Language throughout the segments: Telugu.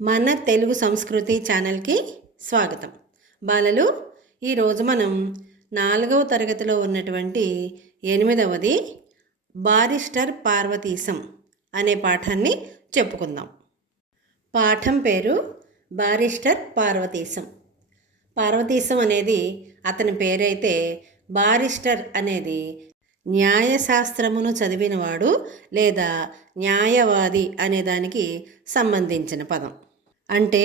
మన తెలుగు సంస్కృతి ఛానల్కి స్వాగతం. బాలలు, ఈరోజు మనం 4వ తరగతిలో ఉన్నటువంటి 8వది బారిస్టర్ పార్వతీశం అనే పాఠాన్ని చెప్పుకుందాం. పాఠం పేరు బారిస్టర్ పార్వతీశం. పార్వతీశం అనేది అతని పేరైతే బారిస్టర్ అనేది న్యాయశాస్త్రమును చదివినవాడు లేదా న్యాయవాది అనే దానికి సంబంధించిన పదం. అంటే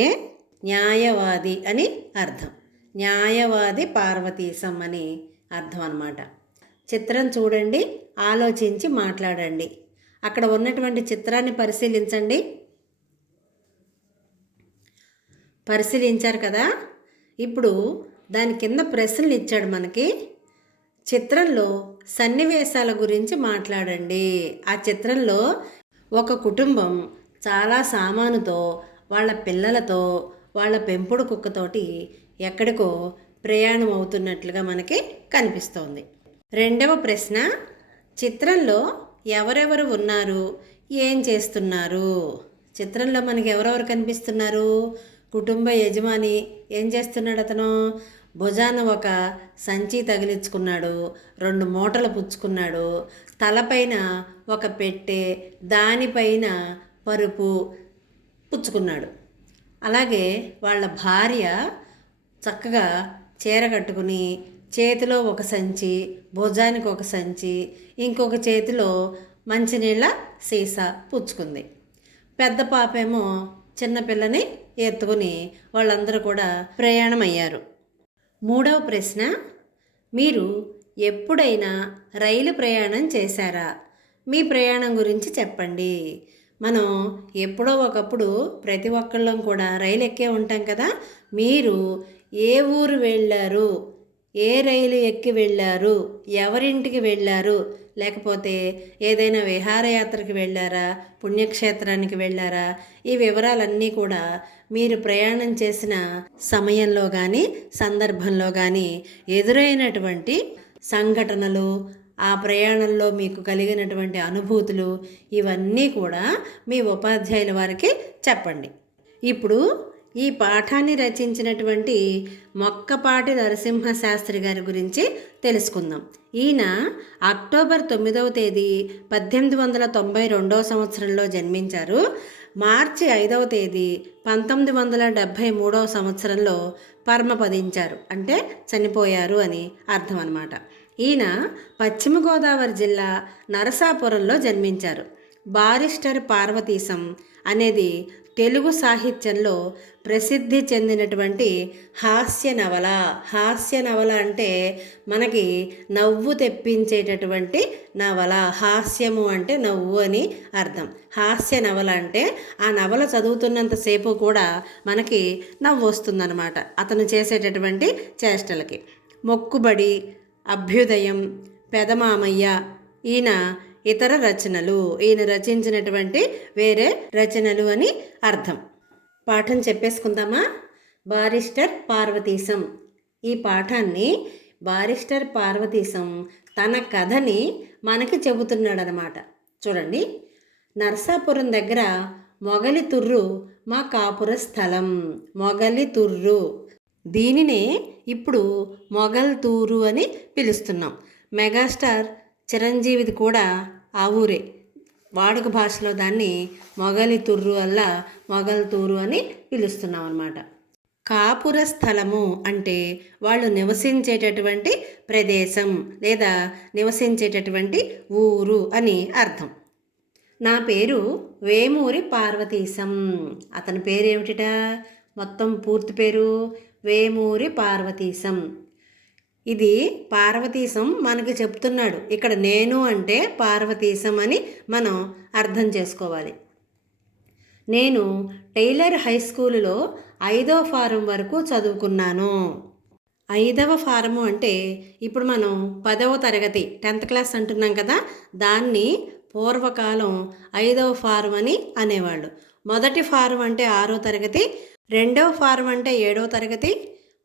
న్యాయవాది అని అర్థం. న్యాయవాది పార్వతీశం అని అర్థం అన్నమాట. చిత్రం చూడండి, ఆలోచించి మాట్లాడండి. అక్కడ ఉన్నటువంటి చిత్రాన్ని పరిశీలించండి. పరిశీలించారు కదా. ఇప్పుడు దాని కింద ప్రశ్నలు ఇచ్చాడు మనకి. చిత్రంలో సన్నివేశాల గురించి మాట్లాడండి. ఆ చిత్రంలో ఒక కుటుంబం చాలా సామానుతో, వాళ్ళ పిల్లలతో, వాళ్ళ పెంపుడు కుక్కతోటి ఎక్కడికో ప్రయాణం అవుతున్నట్లుగా మనకి కనిపిస్తోంది. రెండవ ప్రశ్న, చిత్రంలో ఎవరెవరు ఉన్నారు, ఏం చేస్తున్నారు? చిత్రంలో మనకి ఎవరెవరు కనిపిస్తున్నారు? కుటుంబ యజమాని ఏం చేస్తున్నాడు? అతను భుజాన ఒక సంచి తగిలించుకున్నాడు, 2 మూటలు పుచ్చుకున్నాడు, తలపైన ఒక పెట్టె, దానిపైన పరుపు పుచ్చుకున్నాడు. అలాగే వాళ్ళ భార్య చక్కగా చీర కట్టుకుని చేతిలో ఒక సంచి, భుజానికి ఒక సంచి, ఇంకొక చేతిలో మంచినీళ్ళ సీసా పుచ్చుకుంది. పెద్ద పాపేమో చిన్నపిల్లని ఎత్తుకుని వాళ్ళందరూ కూడా ప్రయాణం అయ్యారు. మూడవ ప్రశ్న, మీరు ఎప్పుడైనా రైలు ప్రయాణం చేశారా? మీ ప్రయాణం గురించి చెప్పండి. మనం ఎప్పుడో ఒకప్పుడు ప్రతి ఒక్కళ్ళం కూడా రైలు ఎక్కే ఉంటాం కదా. మీరు ఏ ఊరు వెళ్ళారు, ఏ రైలు ఎక్కి వెళ్ళారు, ఎవరింటికి వెళ్ళారు, లేకపోతే ఏదైనా విహారయాత్రకి వెళ్ళారా, పుణ్యక్షేత్రానికి వెళ్ళారా, ఈ వివరాలన్నీ కూడా మీరు ప్రయాణం చేసిన సమయంలో కానీ సందర్భంలో కానీ ఎదురైనటువంటి సంఘటనలు, ఆ ప్రయాణంలో మీకు కలిగినటువంటి అనుభూతులు, ఇవన్నీ కూడా మీ ఉపాధ్యాయుల వారికి చెప్పండి. ఇప్పుడు ఈ పాఠాన్ని రచించినటువంటి మొక్కపాటి నరసింహ శాస్త్రి గారి గురించి తెలుసుకుందాం. ఈయన అక్టోబర్ 9వ తేదీ 1892 సంవత్సరంలో జన్మించారు. మార్చి 5వ తేదీ 1973 సంవత్సరంలో పరమపదించారు. అంటే చనిపోయారు అని అర్థం అన్నమాట. ఈయన పశ్చిమ గోదావరి జిల్లా నరసాపురంలో జన్మించారు. బారిస్టర్ పార్వతీశం అనేది తెలుగు సాహిత్యంలో ప్రసిద్ధి చెందినటువంటి హాస్య నవల. హాస్య నవల అంటే మనకి నవ్వు తెప్పించేటటువంటి నవల. హాస్యము అంటే నవ్వు అని అర్థం. హాస్య నవల అంటే ఆ నవల చదువుతున్నంతసేపు కూడా మనకి నవ్వు వస్తుందన్నమాట అతను చేసేటటువంటి చేష్టలకి. మొక్కుబడి, అభ్యుదయం, పెదమామయ్య ఈయన ఇతర రచనలు, ఈయన రచించినటువంటి వేరే రచనలు అని అర్థం. పాఠం చెప్పేసుకుందామా? బారిస్టర్ పార్వతీశం. ఈ పాఠాన్ని బారిస్టర్ పార్వతీశం తన కథని మనకి చెబుతున్నాడనమాట. చూడండి, నరసాపురం దగ్గర మొగలితుర్రు మా కాపుర స్థలం. మొగలితుర్రు, దీనినే ఇప్పుడు మొగల్తూరు అని పిలుస్తున్నాం. మెగాస్టార్ చిరంజీవిది కూడా ఆ ఊరే. వాడుక భాషలో దాన్ని మొగలితుర్రు వల్ల మొగల్తూరు అని పిలుస్తున్నాం అన్నమాట. కాపుర స్థలము అంటే వాళ్ళు నివసించేటటువంటి ప్రదేశం లేదా నివసించేటటువంటి ఊరు అని అర్థం. నా పేరు వేమూరి పార్వతీశం. అతని పేరేమిటిట? మొత్తం పూర్తి పేరు వేమూరి పార్వతీశం. ఇది పార్వతీశం మనకి చెప్తున్నాడు. ఇక్కడ నేను అంటే పార్వతీశం అని మనం అర్థం చేసుకోవాలి. నేను టైలర్ హై స్కూలులో 5వ ఫారం వరకు చదువుకున్నాను. 5వ ఫారము అంటే ఇప్పుడు మనం 10వ తరగతి 10th క్లాస్ అంటున్నాం కదా, దాన్ని పూర్వకాలం 5వ ఫారం అని అనేవాళ్ళు. మొదటి ఫారం అంటే 6వ తరగతి, 2వ ఫారం అంటే 7వ తరగతి,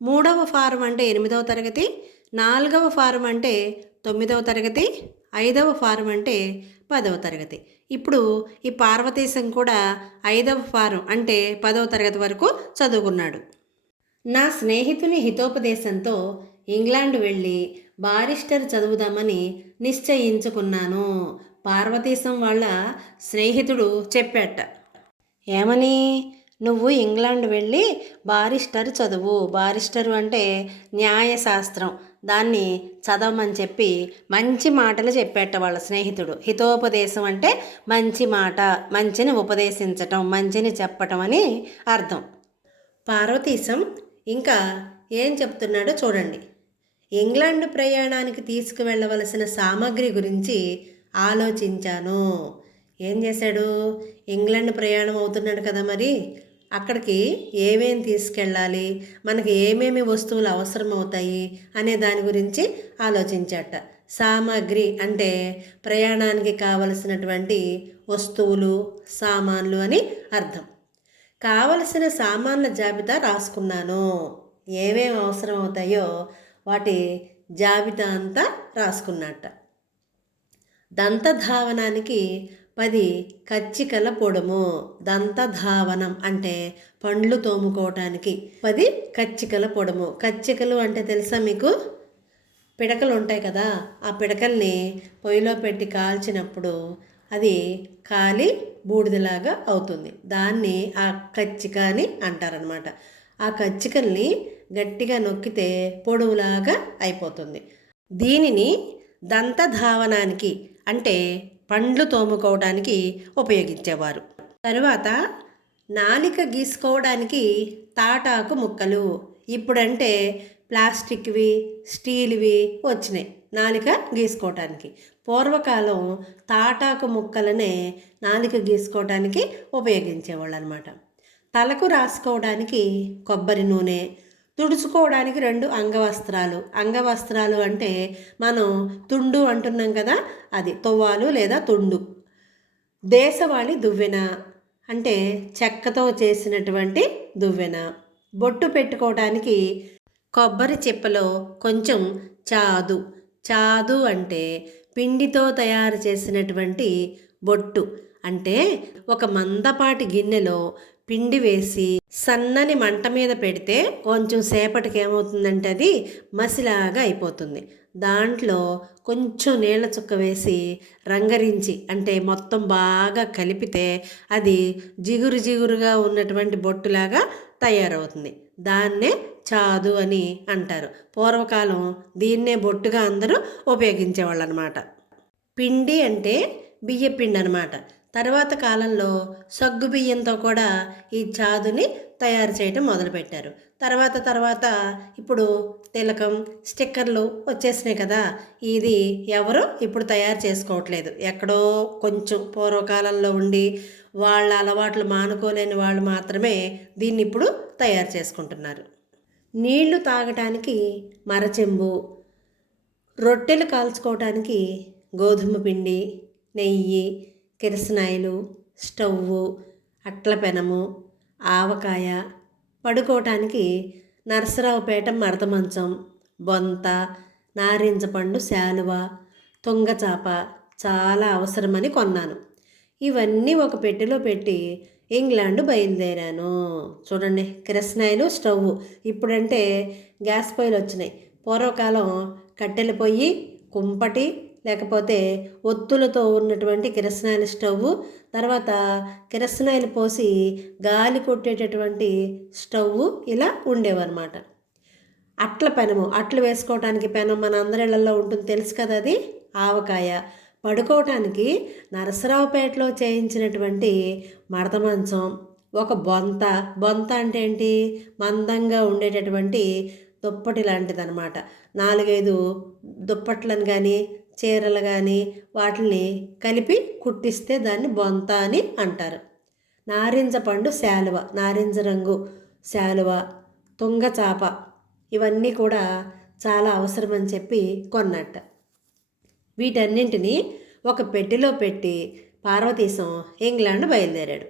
3వ ఫారం అంటే 8వ తరగతి, 4వ ఫారం అంటే 9వ తరగతి, 5వ ఫారం అంటే 10వ తరగతి. ఇప్పుడు ఈ పార్వతీశం కూడా 5వ ఫారం అంటే 10వ తరగతి వరకు చదువుకున్నాడు. నా స్నేహితుని హితోపదేశంతో ఇంగ్లాండ్ వెళ్ళి బారిస్టర్ చదువుదామని నిశ్చయించుకున్నాను. పార్వతీశం వాళ్ళ స్నేహితుడు చెప్పాట. ఏమని? నువ్వు ఇంగ్లాండ్ వెళ్ళి బారిస్టర్ చదువు. బారిస్టరు అంటే న్యాయశాస్త్రం, దాన్ని చదవమని చెప్పి మంచి మాటలు చెప్పేట వాళ్ళ స్నేహితుడు. హితోపదేశం అంటే మంచి మాట, మంచిని ఉపదేశించటం, మంచిని చెప్పటం అని అర్థం. పార్వతీశం ఇంకా ఏం చెప్తున్నాడో చూడండి. ఇంగ్లాండ్ ప్రయాణానికి తీసుకువెళ్ళవలసిన సామాగ్రి గురించి ఆలోచించాను. ఏం చేశాడు? ఇంగ్లాండ్ ప్రయాణం అవుతున్నాడు కదా, మరి అక్కడికి ఏమేమి తీసుకెళ్ళాలి, మనకి ఏమేమి వస్తువులు అవసరం అవుతాయి అనే దాని గురించి ఆలోచించాట. సామాగ్రి అంటే ప్రయాణానికి కావలసినటువంటి వస్తువులు, సామాన్లు అని అర్థం. కావలసిన సామాన్ల జాబితా రాసుకున్నాను. ఏమేమి అవసరం అవుతాయో వాటి జాబితా అంతా రాసుకున్నట్ట. దంతధావనానికి 10 కచ్చికల పొడుము. దంతధావనం అంటే పండ్లు తోముకోవటానికి 10 కచ్చికల పొడుము. కచ్చికలు అంటే తెలుసా మీకు? పిడకలు ఉంటాయి కదా, ఆ పిడకల్ని పొయ్యిలో పెట్టి కాల్చినప్పుడు అది కాలి బూడిదలాగా అవుతుంది. దాన్ని ఆ కచ్చిక అని అంటారనమాట. ఆ కచ్చికల్ని గట్టిగా నొక్కితే పొడవులాగా అయిపోతుంది. దీనిని దంతధావనానికి అంటే పండ్లు తోముకోవడానికి ఉపయోగించేవారు. తరువాత నాలిక గీసుకోవడానికి తాటాకు ముక్కలు. ఇప్పుడంటే ప్లాస్టిక్వి, స్టీల్వి వచ్చినాయి నాలిక గీసుకోవటానికి. పూర్వకాలం తాటాకు ముక్కలనే నాలిక గీసుకోవటానికి ఉపయోగించేవాళ్ళు అనమాట. తలకు రాసుకోవడానికి కొబ్బరి నూనె, తుడుచుకోవడానికి 2 అంగవస్త్రాలు. అంగవస్త్రాలు అంటే మనం తుండు అంటున్నాం కదా, అది తువ్వాలు లేదా తుండు. దేశవాళీ దువ్వెన అంటే చెక్కతో చేసినటువంటి దువ్వెన. బొట్టు పెట్టుకోవడానికి కొబ్బరి చిప్పలో కొంచెం చాదు. చాదు అంటే పిండితో తయారు చేసినటువంటి బొట్టు. అంటే ఒక మందపాటి గిన్నెలో పిండి వేసి సన్నని మంట మీద పెడితే కొంచెం సేపటికి ఏమవుతుందంటే అది మసిలాగా అయిపోతుంది. దాంట్లో కొంచెం నీళ్ళ చుక్క వేసి రంగరించి అంటే మొత్తం బాగా కలిపితే అది జిగురు జిగురుగా ఉన్నటువంటి బొట్టులాగా తయారవుతుంది. దాన్నే చాదు అని అంటారు. పూర్వకాలం దీన్నే బొట్టుగా అందరూ ఉపయోగించేవాళ్ళు అనమాట. పిండి అంటే బియ్యపిండి అనమాట. తర్వాత కాలంలో సగ్గు బియ్యంతో కూడా ఈ చాదుని తయారు చేయటం మొదలుపెట్టారు. తర్వాత ఇప్పుడు తిలకం, స్టిక్కర్లు వచ్చేసినాయి కదా, ఇది ఎవరు ఇప్పుడు తయారు చేసుకోవట్లేదు. ఎక్కడో కొంచెం పూర్వకాలంలో ఉండి వాళ్ళ అలవాట్లు మానుకోలేని వాళ్ళు మాత్రమే దీన్ని ఇప్పుడు తయారు చేసుకుంటున్నారు. నీళ్లు తాగటానికి మరచెంబు, రొట్టెలు కాల్చుకోవటానికి గోధుమ పిండి, నెయ్యి, కిరసనాయిలు, స్టవ్వు, అట్ల పెనము, ఆవకాయ, పడుకోవటానికి నరసరావుపేట మడత మంచం, బొంత, నారింజ పండు శాలువ, తుంగచాప చాలా అవసరమని కొన్నాను. ఇవన్నీ ఒక పెట్టెలో పెట్టి ఇంగ్లాండ్ బయలుదేరాను. చూడండి, కిరసనాయిలు, స్టవ్. ఇప్పుడంటే గ్యాస్ పొయ్యిలు వచ్చినాయి. పూర్వకాలం కట్టెల పొయ్యి, కుంపటి లేకపోతే ఒత్తులతో ఉన్నటువంటి కిరసనాయిల స్టవ్, తర్వాత కిరసనాయిలు పోసి గాలి కొట్టేటటువంటి స్టవ్ ఇలా ఉండేవన్నమాట. అట్ల పెనము, అట్లు వేసుకోవటానికి పెనం మన అందరిళ్లలో ఉంటుంది, తెలుసు కదా, అది ఆవకాయ. పడుకోవటానికి నరసరావుపేటలో చేయించినటువంటి మడత మంచం, ఒక బొంత. బొంత అంటే ఏంటి? మందంగా ఉండేటటువంటి దుప్పటి లాంటిదనమాట. 4-5 దుప్పట్లను కానీ చీరలు కానీ వాటిని కలిపి కుట్టిస్తే దాన్ని బొంత అని అంటారు. నారింజ పండు శాలువ, నారింజ రంగు శాలువ, తుంగచాప, ఇవన్నీ కూడా చాలా అవసరమని చెప్పి కొన్నట్ట. వీటన్నింటినీ ఒక పెట్టెలో పెట్టి పార్వతీశం ఇంగ్లాండ్ బయలుదేరాడు.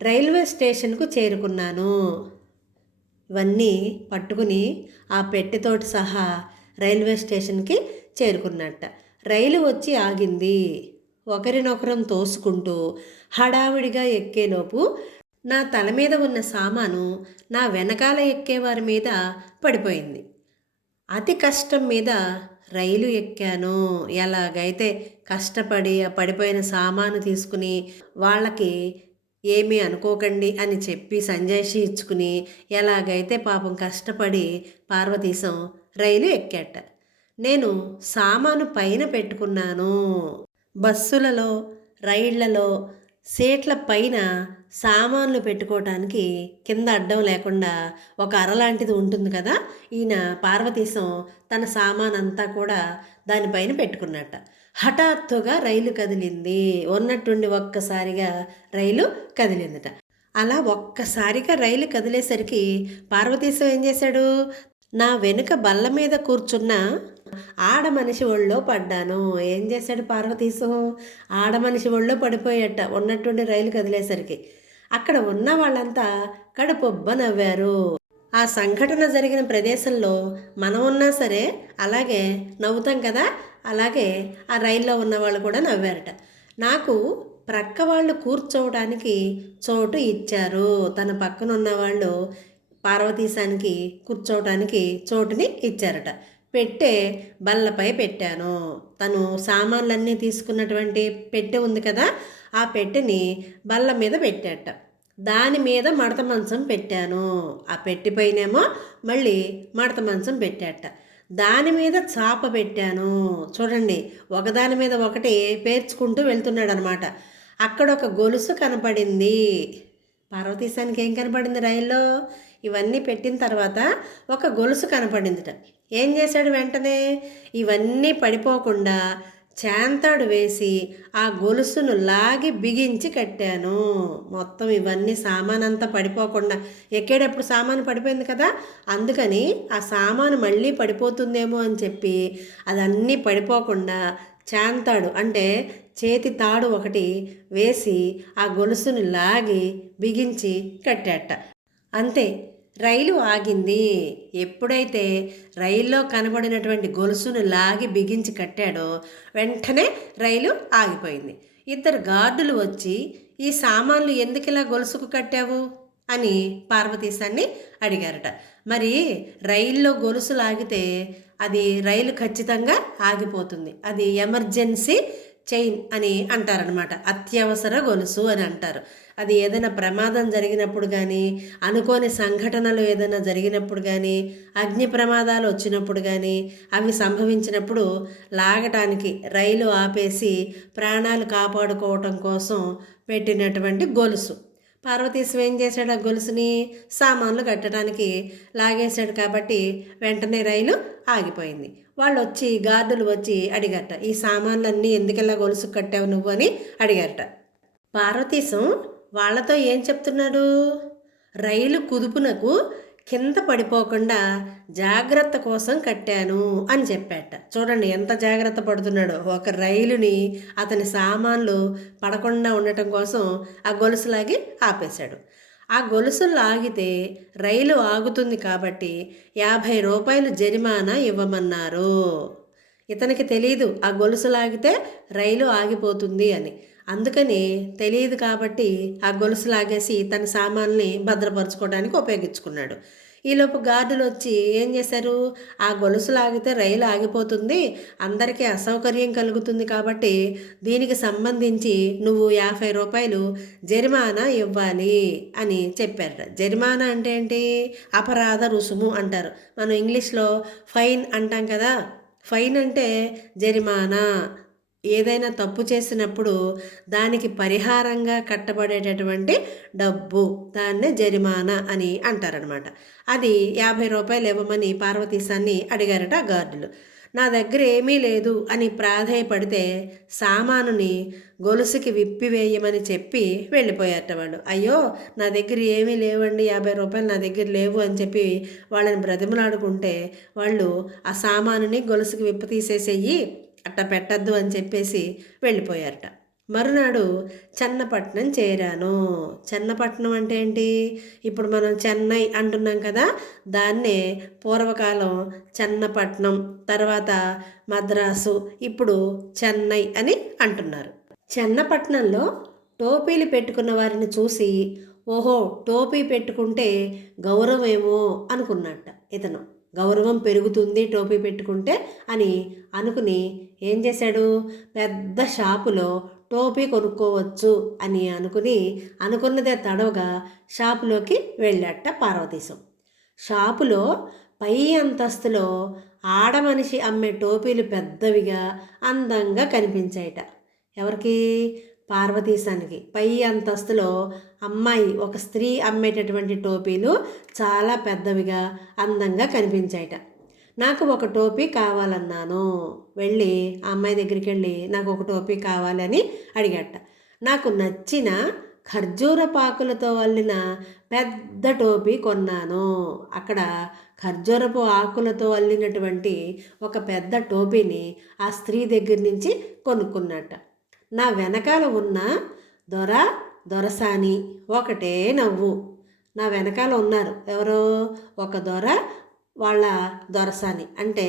రైల్వే స్టేషన్కు చేరుకున్నాను. ఇవన్నీ పట్టుకుని ఆ పెట్టెతోటి సహా రైల్వే స్టేషన్కి చేరుకున్నట్ట. రైలు వచ్చి ఆగింది. ఒకరినొకరం తోసుకుంటూ హడావిడిగా ఎక్కేలోపు నా తల మీద ఉన్న సామాను నా వెనకాల ఎక్కేవారి మీద పడిపోయింది. అతి కష్టం మీద రైలు ఎక్కాను. ఎలాగైతే కష్టపడి ఆ పడిపోయిన సామాను తీసుకుని వాళ్ళకి ఏమీ అనుకోకండి అని చెప్పి సంజాయిషి ఇచ్చుకుని ఎలాగైతే పాపం కష్టపడి పార్వతీశం రైలు ఎక్కాట. నేను సామాను పైన పెట్టుకున్నాను. బస్సులలో, రైళ్లలో సీట్ల పైన సామాన్లు పెట్టుకోవటానికి కింద అడ్డం లేకుండా ఒక అరలాంటిది ఉంటుంది కదా. ఈయన పార్వతీశం తన సామానంతా కూడా దానిపైన పెట్టుకున్నట్ట. హఠాత్తుగా రైలు కదిలింది. ఉన్నట్టుండి ఒక్కసారిగా రైలు కదిలిందట. అలా ఒక్కసారిగా రైలు కదిలేసరికి పార్వతీశం ఏం చేశాడు, నా వెనుక బల్ల మీద కూర్చున్న ఆడమనిషి ఒళ్ళో పడ్డాను. ఏం చేశాడు పార్వతీశం, ఆడమనిషి ఒళ్ళో పడిపోయట ఉన్నట్టుండి రైలు కదిలేసరికి. అక్కడ ఉన్న వాళ్ళంతా కడుపొబ్బ నవ్వారు. ఆ సంఘటన జరిగిన ప్రదేశంలో మనం ఉన్నా సరే అలాగే నవ్వుతాం కదా, అలాగే ఆ రైల్లో ఉన్న వాళ్ళు కూడా నవ్వారట. నాకు ప్రక్క వాళ్ళు కూర్చోవడానికి చోటు ఇచ్చారు. తన పక్కన ఉన్న వాళ్ళు పార్వతీశానికి కూర్చోవటానికి చోటుని ఇచ్చారట. పెట్టె బల్లపై పెట్టాను. తను సామాన్లన్నీ తీసుకున్నటువంటి పెట్టె ఉంది కదా, ఆ పెట్టెని బల్ల మీద పెట్టాట. దాని మీద మడత మంచం పెట్టాను. ఆ పెట్టిపైనేమో మళ్ళీ మడత మంచం పెట్టాట. దాని మీద చాప పెట్టాను. చూడండి, ఒకదాని మీద ఒకటి పేర్చుకుంటూ వెళ్తున్నాడు అనమాట. అక్కడ ఒక గొలుసు కనపడింది. పార్వతీశానికి ఏం కనపడింది రైల్లో? ఇవన్నీ పెట్టిన తర్వాత ఒక గొలుసు కనపడిందిట. ఏం చేశాడు, వెంటనే ఇవన్నీ పడిపోకుండా చాంతాడు వేసి ఆ గొలుసును లాగి బిగించి కట్టాను. మొత్తం ఇవన్నీ సామానంతా పడిపోకుండా, ఎక్కేటప్పుడు సామాను పడిపోయింది కదా, అందుకని ఆ సామాను మళ్ళీ పడిపోతుందేమో అని చెప్పి అదన్నీ పడిపోకుండా చాంతాడు అంటే చేతి తాడు ఒకటి వేసి ఆ గొలుసును లాగి బిగించి కట్టాట. అంతే, రైలు ఆగింది. ఎప్పుడైతే రైల్లో కనబడినటువంటి గొలుసును లాగి బిగించి కట్టాడో వెంటనే రైలు ఆగిపోయింది. ఇద్దరు గార్డులు వచ్చి, ఈ సామాన్లు ఎందుకు ఇలా గొలుసుకు కట్టావు అని పార్వతీశాన్ని అడిగారట. మరి రైల్లో గొలుసు లాగితే అది రైలు ఖచ్చితంగా ఆగిపోతుంది. అది ఎమర్జెన్సీ చైన్ అని అంటారనమాట. అత్యవసర గొలుసు అని అంటారు. అది ఏదైనా ప్రమాదం జరిగినప్పుడు కానీ, అనుకోని సంఘటనలు ఏదైనా జరిగినప్పుడు కానీ, అగ్ని ప్రమాదాలు వచ్చినప్పుడు కానీ, అవి సంభవించినప్పుడు లాగటానికి రైలు ఆపేసి ప్రాణాలు కాపాడుకోవటం కోసం పెట్టినటువంటి గొలుసు. పార్వతీశం ఏం చేశాడు, ఆ గొలుసుని సామాన్లు కట్టడానికి లాగేశాడు. కాబట్టి వెంటనే రైలు ఆగిపోయింది. వాళ్ళు వచ్చి, గార్డులు వచ్చి అడిగారట, ఈ సామాన్లన్నీ ఎందుకెలా గొలుసు కట్టావు నువ్వు అని అడిగారట. పార్వతీశం వాళ్ళతో ఏం చెప్తున్నాడు, రైలు కుదుపునకు కింద పడిపోకుండా జాగ్రత్త కోసం కట్టాను అని చెప్పాట. చూడండి ఎంత జాగ్రత్త పడుతున్నాడో. ఒక రైలుని అతని సామాన్లు పడకుండా ఉండటం కోసం ఆ గొలుసులాగి ఆపేశాడు. ఆ గొలుసు లాగితే రైలు ఆగుతుంది కాబట్టి 50 రూపాయలు జరిమానా ఇవ్వమన్నారు. ఇతనికి తెలియదు ఆ గొలుసు లాగితే రైలు ఆగిపోతుంది అని. అందుకని తెలియదు కాబట్టి ఆ గొలుసు లాగేసి తన సామాన్ని భద్రపరచుకోవడానికి ఉపయోగించుకున్నాడు. ఈలోపు గార్డులు వచ్చి ఏం చేశారు, ఆ గొలుసు లాగితే రైలు ఆగిపోతుంది, అందరికీ అసౌకర్యం కలుగుతుంది, కాబట్టి దీనికి సంబంధించి నువ్వు 50 రూపాయలు జరిమానా ఇవ్వాలి అని చెప్పారట. జరిమానా అంటే ఏంటి, అపరాధ రుసుము అంటారు. మనం ఇంగ్లీష్లో ఫైన్ అంటాం కదా. ఫైన్ అంటే జరిమానా. ఏదైనా తప్పు చేసినప్పుడు దానికి పరిహారంగా కట్టబడేటటువంటి డబ్బు, దాన్నే జరిమానా అని అంటారనమాట. అది 50 రూపాయలు ఇవ్వమని పార్వతీశాన్ని అడిగారట గార్డులు. నా దగ్గర ఏమీ లేదు అని ప్రాధేయపడితే సామానుని గొలుసుకి విప్పివేయమని చెప్పి వెళ్ళిపోయారట వాళ్ళు. అయ్యో నా దగ్గర ఏమీ లేవండి, 50 రూపాయలు నా దగ్గర లేవు అని చెప్పి వాళ్ళని బ్రతిమలాడుకుంటే వాళ్ళు ఆ సామానుని గొలుసుకి విప్ప తీసేసేయి, అట్ట పెట్టద్దు అని చెప్పేసి వెళ్ళిపోయారట. మరునాడు చెన్నపట్నం చేరాను. చెన్నపట్నం అంటే ఏంటి, ఇప్పుడు మనం చెన్నై అంటున్నాం కదా, దాన్నే పూర్వకాలం చెన్నపట్నం, తర్వాత మద్రాసు, ఇప్పుడు చెన్నై అని అంటున్నారు. చెన్నపట్నంలో టోపీలు పెట్టుకున్న వారిని చూసి ఓహో, టోపీ పెట్టుకుంటే గౌరవమేమో అనుకున్నట్ట ఇతను. గౌరవం పెరుగుతుంది టోపీ పెట్టుకుంటే అని అనుకుని ఏం చేశాడు, పెద్ద షాపులో టోపీ కొనుక్కోవచ్చు అని అనుకున్నదే తడవగా షాపులోకి వెళ్ళాట పార్వతీశం. షాపులో పై అంతస్తులో ఆడమనిషి అమ్మే టోపీలు పెద్దవిగా అందంగా కనిపించాయట. ఎవరికి? పార్వతీశానికి. పై అంతస్తులో అమ్మాయి, ఒక స్త్రీ అమ్మేటటువంటి టోపీలు చాలా పెద్దవిగా అందంగా కనిపించాయట. నాకు ఒక టోపీ కావాలన్నాను. వెళ్ళి ఆ అమ్మాయి దగ్గరికి వెళ్ళి నాకు ఒక టోపీ కావాలని అడిగట. నాకు నచ్చిన ఖర్జూర పాకులతో అల్లిన పెద్ద టోపీ కొన్నాను. అక్కడ ఖర్జూరపు ఆకులతో అల్లినటువంటి ఒక పెద్ద టోపీని ఆ స్త్రీ దగ్గర నుంచి కొనుక్కున్నట్ట. నా వెనకాల ఉన్న దొరసాని ఒకటే నవ్వు. నా వెనకాల ఉన్నారు ఎవరో, ఒక దొర, వాళ్ళ దొరసాని అంటే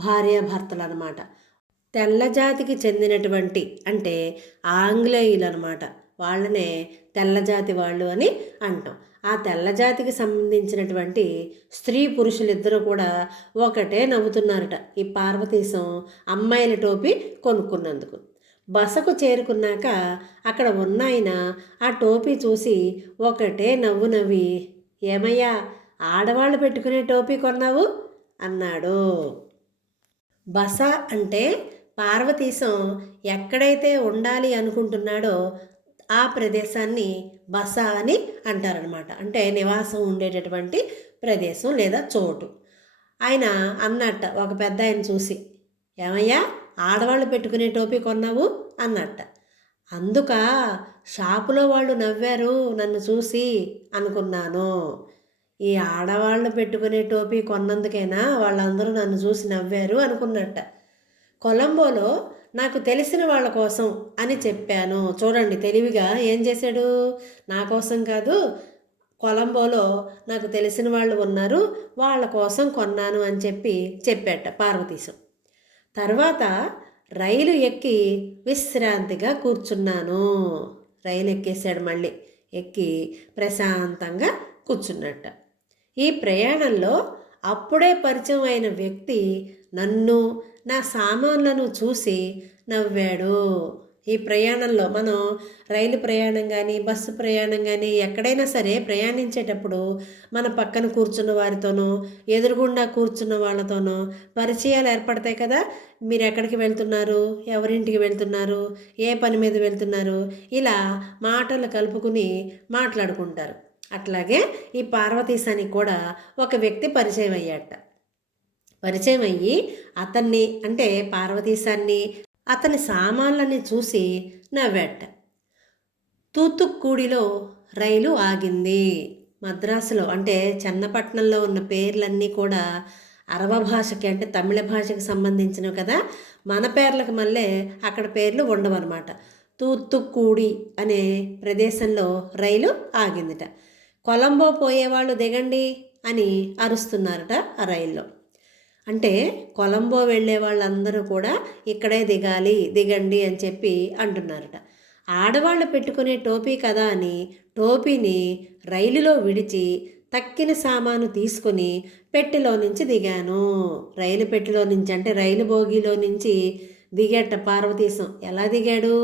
భార్యాభర్తలు అనమాట. తెల్లజాతికి చెందినటువంటి అంటే ఆంగ్లేయులు అనమాట. వాళ్ళనే తెల్లజాతి వాళ్ళు అని అంటాం. ఆ తెల్లజాతికి సంబంధించినటువంటి స్త్రీ పురుషులిద్దరూ కూడా ఒకటే నవ్వుతున్నారట ఈ పార్వతీశం అమ్మాయిల టోపీ కొనుక్కున్నందుకు. బసకు చేరుకున్నాక అక్కడ ఉన్నాయన ఆ టోపీ చూసి ఒకటే నవ్వు నవ్వి, ఏమయ్యా, ఆడవాళ్ళు పెట్టుకునే టోపీ కొన్నావు అన్నాడు. బస అంటే పార్వతీశం ఎక్కడైతే ఉండాలి అనుకుంటున్నాడో ఆ ప్రదేశాన్ని బస అని అంటారనమాట. అంటే నివాసం ఉండేటటువంటి ప్రదేశం లేదా చోటు. ఆయన అన్నట్ట ఒక పెద్ద ఆయన చూసి, ఏమయ్యా, ఆడవాళ్ళు పెట్టుకునే టోపీ కొన్నావు అన్నట్ట. అందుక షాపులో వాళ్ళు నవ్వారు నన్ను చూసి అనుకున్నాను. ఈ ఆడవాళ్ళు పెట్టుకునే టోపీ కొన్నందుకైనా వాళ్ళందరూ నన్ను చూసి నవ్వారు అనుకున్నట్ట. కొలంబోలో నాకు తెలిసిన వాళ్ళ కోసం అని చెప్పాను. చూడండి, తెలివిగా ఏం చేశాడు, నా కోసం కాదు, కొలంబోలో నాకు తెలిసిన వాళ్ళు ఉన్నారు, వాళ్ళ కోసం కొన్నాను అని చెప్పాట పార్వతీశం. తర్వాత రైలు ఎక్కి విశ్రాంతిగా కూర్చున్నాను. రైలు ఎక్కేశాడు, మళ్ళీ ఎక్కి ప్రశాంతంగా కూర్చున్నట్ట. ఈ ప్రయాణంలో అప్పుడే పరిచయం అయిన వ్యక్తి నన్ను, నా సామాన్లను చూసి నవ్వాడు. ఈ ప్రయాణంలో మనం రైలు ప్రయాణం కానీ బస్సు ప్రయాణం కానీ ఎక్కడైనా సరే ప్రయాణించేటప్పుడు మన పక్కన కూర్చున్న వారితోనో ఎదురుగుండా కూర్చున్న వాళ్ళతోనో పరిచయాలు ఏర్పడతాయి కదా. మీరు ఎక్కడికి వెళ్తున్నారు, ఎవరింటికి వెళ్తున్నారు, ఏ పని మీద వెళ్తున్నారు, ఇలా మాటలు కలుపుకుని మాట్లాడుకుంటారు. అట్లాగే ఈ పార్వతీశానికి కూడా ఒక వ్యక్తి పరిచయం అయ్యాట. పరిచయం అయ్యి అతన్ని అంటే పార్వతీశాన్ని, అతని సామాన్లని చూసి నవ్వాట. తూత్తుక్కూడిలో రైలు ఆగింది. మద్రాసులో అంటే చెన్నపట్నంలో ఉన్న పేర్లన్నీ కూడా అరవ భాషకి అంటే తమిళ భాషకి సంబంధించినవి కదా. మన పేర్లకు మళ్ళీ అక్కడ పేర్లు ఉండవన్నమాట. తూత్తుక్కూడి అనే ప్రదేశంలో రైలు ఆగిందిట. కొలంబో పోయేవాళ్ళు దిగండి అని అరుస్తున్నారట ఆ రైల్లో. అంటే కొలంబో వెళ్ళే వాళ్ళందరూ కూడా ఇక్కడే దిగండి అని చెప్పి అంటున్నారట. ఆడవాళ్ళు పెట్టుకునే టోపీ కదా అని టోపీని రైలులో విడిచి తక్కిన సామాను తీసుకుని పెట్టెలో నుంచి దిగాను. రైలు పెట్టెలో నుంచి అంటే రైలు బోగీలో నుంచి దిగాట పార్వతీశం. ఎలా దిగాడు,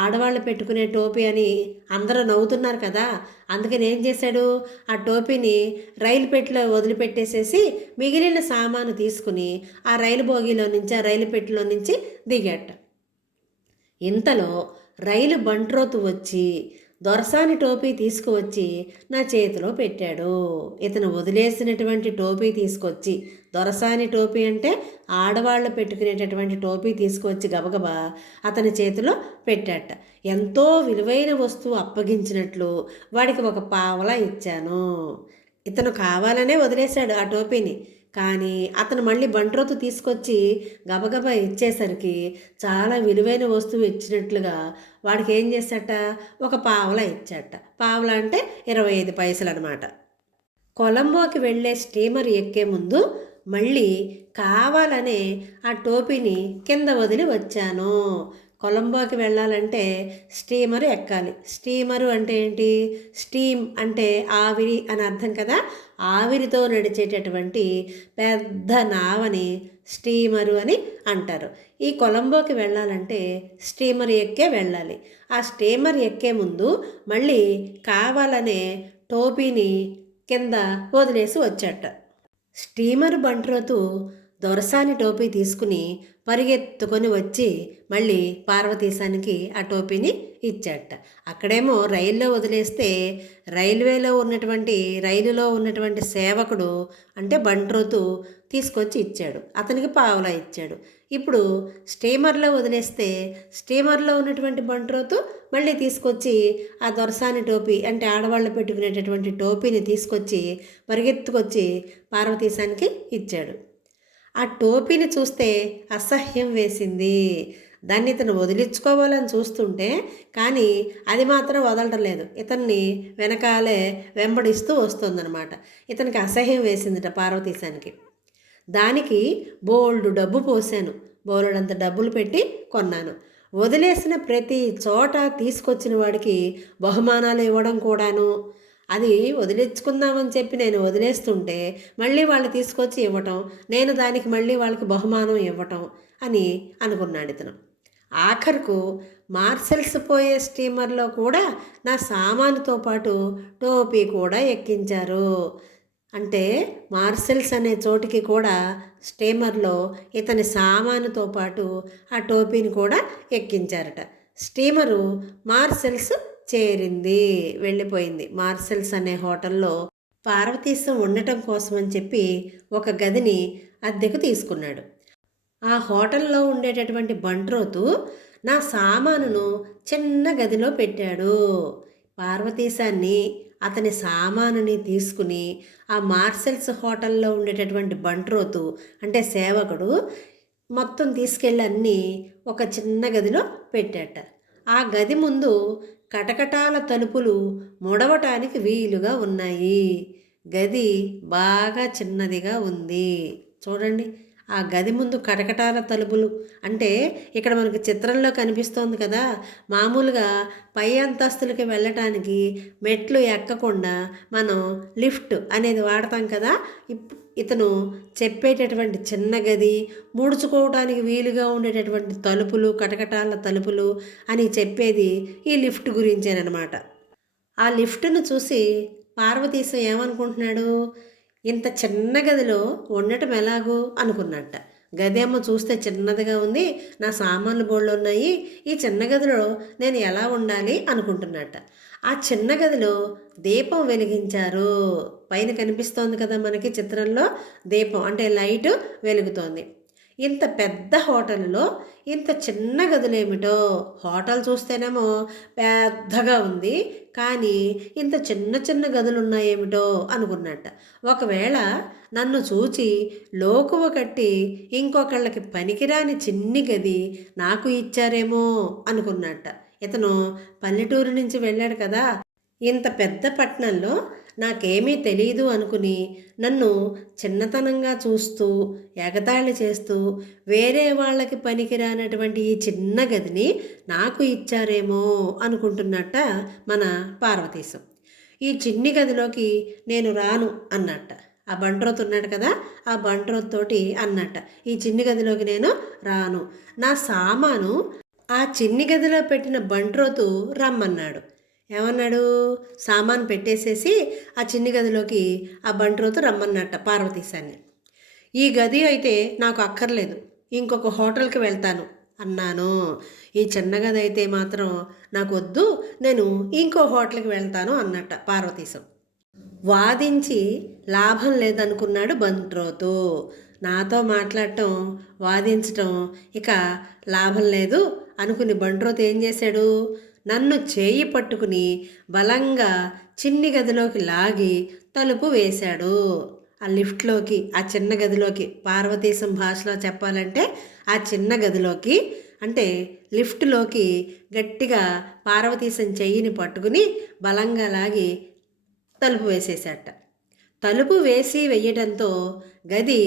ఆడవాళ్ళు పెట్టుకునే టోపీ అని అందరూ నవ్వుతున్నారు కదా, అందుకని ఏం చేశాడు, ఆ టోపీని రైలు పెట్టెలో వదిలిపెట్టేసేసి మిగిలిన సామాను తీసుకుని ఆ రైలు బోగీలో నుంచి ఆ రైలు పెట్టెలో నుంచి దిగాట. ఇంతలో రైలు బంట్రోతు వచ్చి దొరసాని టోపీ తీసుకువచ్చి నా చేతిలో పెట్టాడు. ఇతను వదిలేసినటువంటి టోపీ తీసుకొచ్చి, దొరసాని టోపీ అంటే ఆడవాళ్ళు పెట్టుకునేటటువంటి టోపీ తీసుకొచ్చి గబగబా అతని చేతిలో పెట్టాట. ఎంతో విలువైన వస్తువు అప్పగించినట్లు వాడికి ఒక పావలా ఇచ్చాను. ఇతను కావాలనే వదిలేశాడు ఆ టోపీని, కానీ అతను మళ్ళీ బంట్రోతు తీసుకొచ్చి గబగబా ఇచ్చేసరికి చాలా విలువైన వస్తువు ఇచ్చినట్లుగా వాడికి ఏం చేశాట, ఒక పావలా ఇచ్చాట. పావలా అంటే 25 పైసలు అనమాట. కొలంబోకి వెళ్ళే స్టీమర్ ఎక్కే ముందు మళ్ళీ కావాలనే ఆ టోపీని కింద వదిలి వచ్చాను. కొలంబోకి వెళ్ళాలంటే స్టీమరు ఎక్కాలి. స్టీమరు అంటే ఏంటి? స్టీమ్ అంటే ఆవిరి అని అర్థం కదా. ఆవిరితో నడిచేటటువంటి పెద్ద నావని స్టీమరు అని అంటారు. ఈ కొలంబోకి వెళ్ళాలంటే స్టీమర్ ఎక్కే వెళ్ళాలి. ఆ స్టీమర్ ఎక్కే ముందు మళ్ళీ కావాలనే టోపీని కింద వదిలేసి వచ్చాట. స్టీమర్ బంట్రోతు దొరసాని టోపీ తీసుకుని పరిగెత్తుకొని వచ్చి మళ్ళీ పార్వతీశానికి ఆ టోపీని ఇచ్చాట. అక్కడేమో రైల్లో వదిలేస్తే రైలులో ఉన్నటువంటి సేవకుడు అంటే బంట్రోతు తీసుకొచ్చి ఇచ్చాడు. అతనికి పావలా ఇచ్చాడు. ఇప్పుడు స్టీమర్లో వదిలేస్తే స్టీమర్లో ఉన్నటువంటి బంట్రోతు మళ్ళీ తీసుకొచ్చి ఆ దొరసాని టోపీ అంటే ఆడవాళ్ళు పెట్టుకునేటటువంటి టోపీని తీసుకొచ్చి పరిగెత్తుకొచ్చి పార్వతీశానికి ఇచ్చాడు. ఆ టోపీని చూస్తే అసహ్యం వేసింది. దాన్ని ఇతను వదిలించుకోవాలని చూస్తుంటే కానీ అది మాత్రం వదలటం లేదు. ఇతన్ని వెనకాలే వెంబడిస్తూ వస్తుందన్నమాట. ఇతనికి అసహ్యం వేసిందిట పార్వతీశానికి. దానికి బోల్డు డబ్బు పోసాను, బోలెడంత డబ్బులు పెట్టి కొన్నాను. వదిలేసిన ప్రతి చోట తీసుకొచ్చిన వాడికి బహుమానాలు ఇవ్వడం కూడాను. అది వదిలించుకుందామని చెప్పి నేను వదిలేస్తుంటే మళ్ళీ వాళ్ళు తీసుకొచ్చి ఇవ్వటం, నేను దానికి మళ్ళీ వాళ్ళకి బహుమానం ఇవ్వటం అని అనుకున్నాడు ఇతను. ఆఖరుకు మార్సెల్స్ పోయే స్టీమర్లో కూడా నా సామానుతో పాటు టోపీ కూడా ఎక్కించారు. అంటే మార్సెల్స్ అనే చోటికి కూడా స్టీమర్లో ఇతని సామానుతో పాటు ఆ టోపీని కూడా ఎక్కించారట. స్టీమరు మార్సెల్స్ చేరింది, వెళ్ళిపోయింది. మార్సెల్స్ అనే హోటల్లో పార్వతీశం ఉండటం కోసం అని చెప్పి ఒక గదిని అద్దెకు తీసుకున్నాడు. ఆ హోటల్లో ఉండేటటువంటి బంట్రోతు నా సామానును చిన్న గదిలో పెట్టాడు. పార్వతీశాన్ని అతని సామానుని తీసుకుని ఆ మార్సెల్స్ హోటల్లో ఉండేటటువంటి బంట్రోతు అంటే సేవకుడు మొత్తం తీసుకెళ్ళి అన్నీ ఒక చిన్న గదిలో పెట్టాట. ఆ గది ముందు కటకటాల తలుపులు ముడవటానికి వీలుగా ఉన్నాయి. గది బాగా చిన్నదిగా ఉంది. చూడండి, ఆ గది ముందు కటకటాల తలుపులు అంటే ఇక్కడ మనకి చిత్రంలో కనిపిస్తోంది కదా. మామూలుగా పై అంతస్తులకి వెళ్ళటానికి మెట్లు ఎక్కకుండా మనం లిఫ్ట్ అనేది వాడతాం కదా. ఇతను చెప్పేటటువంటి చిన్న గది, ముడుచుకోవడానికి వీలుగా ఉండేటటువంటి తలుపులు, కటకటాల తలుపులు అని చెప్పేది ఈ లిఫ్ట్ గురించేనమాట. ఆ లిఫ్ట్ను చూసి పార్వతీశం ఏమనుకుంటున్నాడు? ఇంత చిన్న గదిలో ఉండటం ఎలాగో అనుకున్నట్ట. గది ఏమో చూస్తే చిన్నదిగా ఉంది, నా సామాన్లు బోళ్ళు ఉన్నాయి, ఈ చిన్న గదిలో నేను ఎలా ఉండాలి అనుకుంటున్నట్ట. ఆ చిన్న గదిలో దీపం వెలిగించారు. పైన కనిపిస్తోంది కదా మనకి చిత్రంలో, దీపం అంటే లైట్ వెలుగుతోంది. ఇంత పెద్ద హోటల్లో ఇంత చిన్న గదులేమిటో. హోటల్ చూస్తేనేమో పెద్దగా ఉంది, కానీ ఇంత చిన్న చిన్న గదులు ఉన్నాయేమిటో అనుకున్నట్ట. ఒకవేళ నన్ను చూచి లోకువ కట్టి ఇంకొకళ్ళకి పనికిరాని చిన్ని గది నాకు ఇచ్చారేమో అనుకున్నట్ట. ఇతను పల్లెటూరు నుంచి వెళ్ళాడు కదా. ఇంత పెద్ద పట్టణంలో నాకేమీ తెలియదు అనుకుని నన్ను చిన్నతనంగా చూస్తూ ఎగతాళి చేస్తూ వేరే వాళ్ళకి పనికిరానటువంటి ఈ చిన్న గదిని నాకు ఇచ్చారేమో అనుకుంటున్నట్ట మన పార్వతీశం. ఈ చిన్ని గదిలోకి నేను రాను అన్నట్ట. ఆ బంట్రోత్ ఉన్నాడు కదా, ఆ బంట్రోత్ తోటి అన్నట్ట, ఈ చిన్ని గదిలోకి నేను రాను. నా సామాను ఆ చిన్ని గదిలో పెట్టిన బంట్రోతు రమ్మన్నాడు. ఏమన్నాడు? సామాను పెట్టేసేసి ఆ చిన్ని గదిలోకి ఆ బంట్రోతు రమ్మన్నట్ట పార్వతీశాన్ని. ఈ గది అయితే నాకు అక్కర్లేదు, ఇంకొక హోటల్కి వెళ్తాను అన్నాను. ఈ చిన్న గది అయితే మాత్రం నాకు వద్దు, నేను ఇంకో హోటల్కి వెళ్తాను అన్నట్ట పార్వతీశం. వాదించి లాభం లేదనుకున్నాడు బంట్రోతు. నాతో మాట్లాడటం, వాదించటం ఇక లాభం లేదు అనుకుని బంట్రోతు ఏం చేశాడు? నన్ను చేయి పట్టుకుని బలంగా చిన్ని గదిలోకి లాగి తలుపు వేశాడు. ఆ లిఫ్ట్లోకి, ఆ చిన్న గదిలోకి, పార్వతీశం భాషలో చెప్పాలంటే ఆ చిన్న గదిలోకి అంటే లిఫ్ట్లోకి గట్టిగా పార్వతీశం చెయ్యిని పట్టుకుని బలంగా లాగి తలుపు వేసేసాట. తలుపు వేసి వెయ్యడంతో గది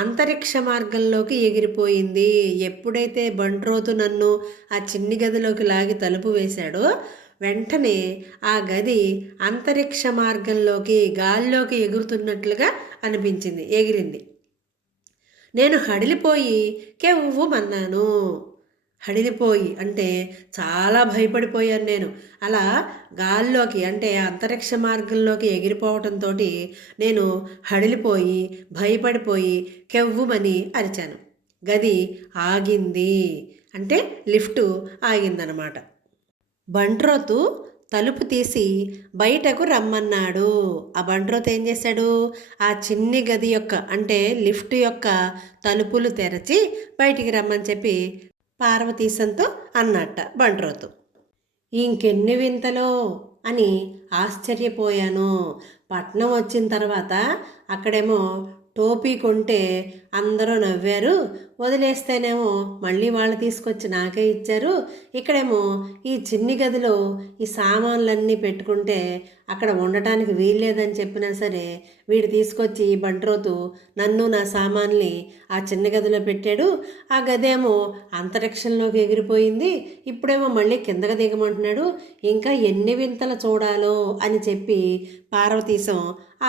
అంతరిక్ష మార్గంలోకి ఎగిరిపోయింది. ఎప్పుడైతే బంట్రోతు నన్ను ఆ చిన్ని గదిలోకి లాగి తలుపు వేశాడో వెంటనే ఆ గది అంతరిక్ష మార్గంలోకి గాల్లోకి ఎగురుతున్నట్లుగా అనిపించింది, ఎగిరింది. నేను హడిలిపోయి కెవ్వుమన్నాను. హడిలిపోయి అంటే చాలా భయపడిపోయాను నేను. అలా గాల్లోకి అంటే అంతరిక్ష మార్గంలోకి ఎగిరిపోవటంతో నేను హడిలిపోయి భయపడిపోయి కెవ్వుమని అరిచాను. గది ఆగింది, అంటే లిఫ్టు ఆగిందనమాట. బంట్రోతు తలుపు తీసి బయటకు రమ్మన్నాడు. ఆ బంట్రోతు ఏం చేశాడు, ఆ చిన్ని గది యొక్క అంటే లిఫ్ట్ యొక్క తలుపులు తెరచి బయటికి రమ్మని చెప్పి పార్వతీశంతో అన్నట్ట బంట్రోతు. ఇంకెన్ని వింతలో అని ఆశ్చర్యపోయాను. పట్నం వచ్చిన తర్వాత అక్కడేమో టోపీ కొంటే అందరూ నవ్వారు, వదిలేస్తేనేమో మళ్ళీ వాళ్ళు తీసుకొచ్చి నాకే ఇచ్చారు. ఇక్కడేమో ఈ చిన్ని గదిలో ఈ సామాన్లన్నీ పెట్టుకుంటే అక్కడ ఉండటానికి వీల్లేదని చెప్పినా సరే వీడు తీసుకొచ్చి ఈ బంట్రోతు నన్ను నా సామాన్ని ఆ చిన్న గదిలో పెట్టాడు. ఆ గదేమో అంతరిక్షంలోకి ఎగిరిపోయింది, ఇప్పుడేమో మళ్ళీ కిందకి దిగమంటున్నాడు. ఇంకా ఎన్ని వింతలు చూడాలో అని చెప్పి పార్వతీశం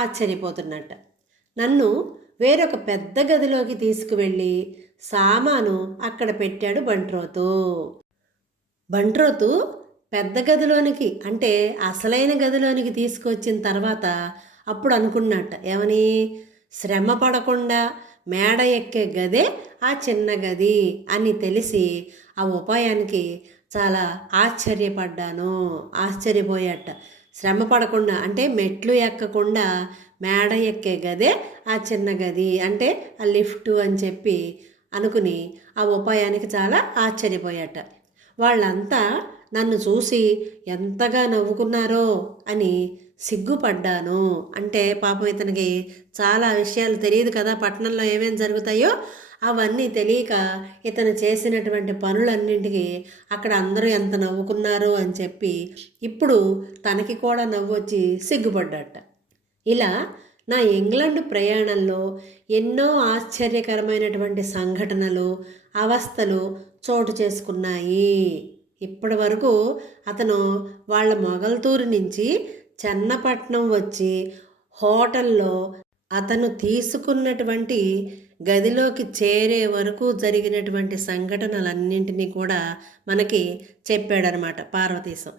ఆశ్చర్యపోతున్నట్ట. నన్ను వేరొక పెద్ద గదిలోకి తీసుకువెళ్ళి సామాను అక్కడ పెట్టాడు బంట్రోతు. బంట్రోతు పెద్ద గదిలోనికి అంటే అసలైన గదిలోనికి తీసుకొచ్చిన తర్వాత అప్పుడు అనుకున్నట్ట, ఏమని, శ్రమ పడకుండా మేడ ఎక్కే గదే ఆ చిన్న గది అని తెలిసి ఆ ఉపాయానికి చాలా ఆశ్చర్యపోయాట. శ్రమ పడకుండా అంటే మెట్లు ఎక్కకుండా మేడ ఎక్కే గదే ఆ చిన్న గది అంటే ఆ లిఫ్ట్ అని చెప్పి అనుకుని ఆ ఉపాయానికి చాలా ఆశ్చర్యపోయాట. వాళ్ళంతా నన్ను చూసి ఎంతగా నవ్వుకున్నారో అని సిగ్గుపడ్డాను. అంటే పాపం ఇతనికి చాలా విషయాలు తెలియదు కదా, పట్టణంలో ఏమేమి జరుగుతాయో అవన్నీ తెలియక ఇతను చేసినటువంటి పనులన్నింటికి అక్కడ అందరూ ఎంత నవ్వుకున్నారో అని చెప్పి ఇప్పుడు తనకి కూడా నవ్వొచ్చి సిగ్గుపడ్డట. ఇలా నా ఇంగ్లాండ్ ప్రయాణంలో ఎన్నో ఆశ్చర్యకరమైనటువంటి సంఘటనలు, అవస్థలు చోటు చేసుకున్నాయి. ఇప్పటి వరకు అతను వాళ్ళ మొగల్తూరు నుంచి చెన్నపట్నం వచ్చి హోటల్లో అతను తీసుకున్నటువంటి గదిలోకి చేరే వరకు జరిగినటువంటి సంఘటనలన్నింటినీ కూడా మనకి చెప్పాడనమాట పార్వతీశం.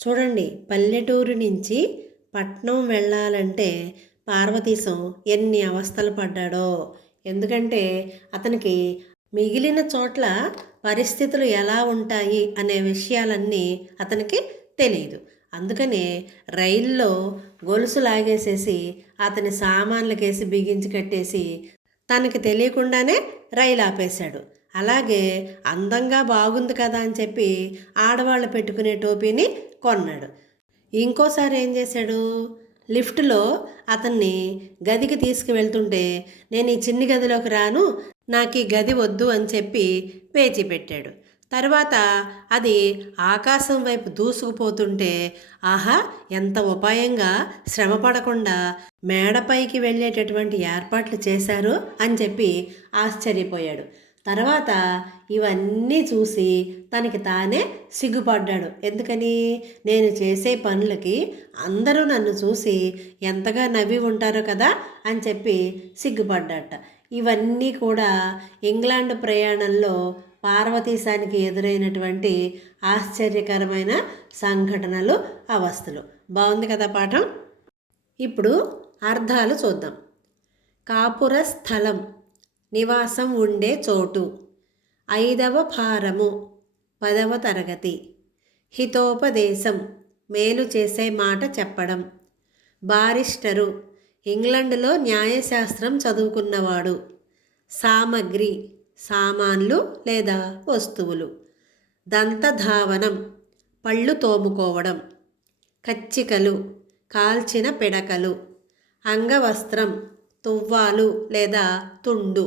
చూడండి, పల్లెటూరు నుంచి పట్నం వెళ్ళాలంటే పార్వతీశం ఎన్ని అవస్థలు పడ్డాడో. ఎందుకంటే అతనికి మిగిలిన చోట్ల పరిస్థితులు ఎలా ఉంటాయి అనే విషయాలన్నీ అతనికి తెలియదు. అందుకనే రైల్లో గొలుసు లాగేసేసి అతని సామాన్లకేసి బిగించి కట్టేసి తనకి తెలియకుండానే రైలు ఆపేశాడు. అలాగే అందంగా బాగుంది కదా అని చెప్పి ఆడవాళ్ళు పెట్టుకునే టోపీని కొన్నాడు. ఇంకోసారి ఏం చేశాడు, లిఫ్ట్లో అతన్ని గదికి తీసుకువెళ్తుంటే నేను ఈ చిన్ని గదిలోకి రాను, నాకు ఈ గది వద్దు అని చెప్పి పేచీ పెట్టాడు. తర్వాత అది ఆకాశం వైపు దూసుకుపోతుంటే ఆహా ఎంత ఉపాయంగా శ్రమ పడకుండా మేడపైకి వెళ్ళేటటువంటి ఏర్పాట్లు చేశారు అని చెప్పి ఆశ్చర్యపోయాడు. తర్వాత ఇవన్నీ చూసి తనకి తానే సిగ్గుపడ్డాడు. ఎందుకని, నేను చేసే పనులకి అందరూ నన్ను చూసి ఎంతగా నవ్వి ఉంటారో కదా అని చెప్పి సిగ్గుపడ్డట. ఇవన్నీ కూడా ఇంగ్లాండ్ ప్రయాణంలో పార్వతీశానికి ఎదురైనటువంటి ఆశ్చర్యకరమైన సంఘటనలు, అవస్థలు. బాగుంది కదా పాఠం. ఇప్పుడు అర్థాలు చూద్దాం. కాపుర స్థలం, నివాసం ఉండే చోటు. 5వ భారము, 10వ తరగతి. హితోపదేశం, మేలు చేసే మాట చెప్పడం. బారిస్టరు, ఇంగ్లండ్లో న్యాయశాస్త్రం చదువుకున్నవాడు. సామగ్రి, సామాన్లు లేదా వస్తువులు. దంతధావనం, పళ్ళు తోముకోవడం. కచ్చికలు, కాల్చిన పిడకలు. అంగవస్త్రం, తువ్వాలు లేదా తుండు.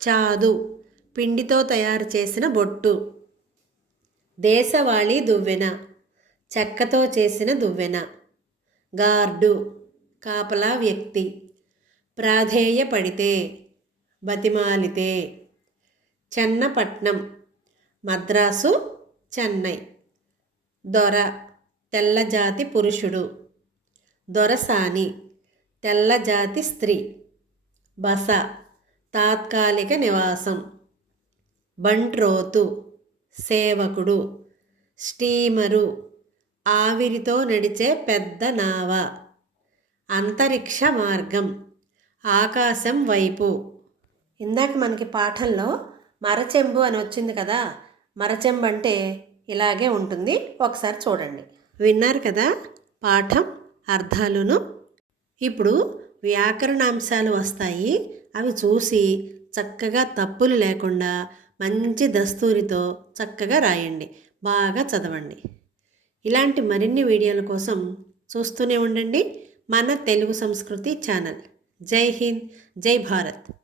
చాదు, పిండితో తయారు చేసిన బొట్టు. దేశవాళీ దువ్వెన, చెక్కతో చేసిన దువ్వెన. గార్డు, కాపలా వ్యక్తి, ప్రాధేయపడితే, బతిమాలితే. చెన్నపట్నం, మద్రాసు, చెన్నై. దొర, తెల్లజాతి పురుషుడు. దొరసాని, తెల్లజాతి స్త్రీ. బస, తాత్కాలిక నివాసం. బంట్రోతు, సేవకుడు. స్టీమరు, ఆవిరితో నడిచే పెద్ద నావ. అంతరిక్ష మార్గం, ఆకాశం వైపు. ఇందాక మనకి పాఠంలో మరచెంబు అని వచ్చింది కదా. మరచెంబు అంటే ఇలాగే ఉంటుంది, ఒకసారి చూడండి. విన్నారు కదా పాఠం అర్థాలును. ఇప్పుడు వ్యాకరణాంశాలు వస్తాయి, అవి చూసి చక్కగా తప్పులు లేకుండా మంచి దస్తూరితో చక్కగా రాయండి, బాగా చదవండి. ఇలాంటి మరిన్ని వీడియోల కోసం చూస్తూనే ఉండండి మన తెలుగు సంస్కృతి ఛానల్. జై హింద్, జై భారత్.